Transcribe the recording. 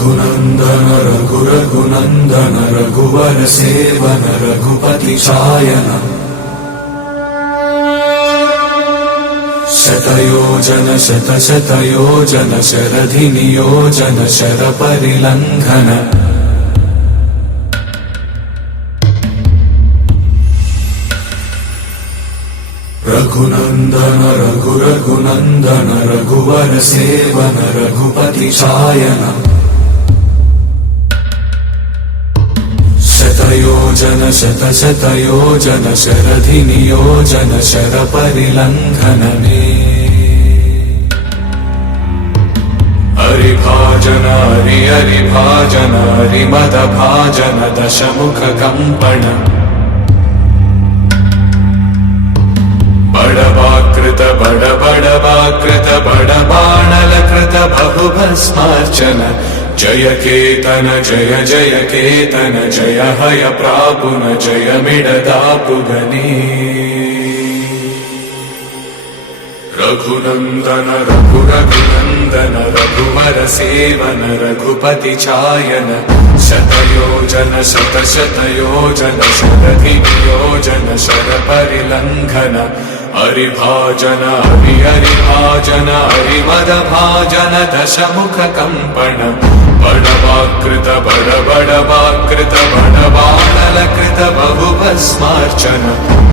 रघुनंदन रघुनंदन रघुवर seven Raghupati चायन शतयोजन शतशतयोजन शरधि नियोजन sir परिलंघन Raghunandan Raghunandan रघुवर seven Raghupati चायन शतयोजन शतशतयोजन शरधि नियोजन sir परिलंघन हरिभाजन हरिभाजन हरिमद भाजन दशमुख कंपन बड़वाकृत बड़वाकृत बड़बाणलकृत बहुभस्मार्चन जय केतन जय जय केतन जय हय प्रापुन जय मिडदापुगनी रघुनंदन रघुनंदन रघुवर सेवन रघुपति चायन शतयोजन शतशतयोजन शरधि नियोजन शर परिलंघन हरिभाजन हरिभाजन हरिमद भाजन दशमुख कंपन बड़वाकृत बड़वाकृत बड़बाणलकृत बहुभस्मार्चन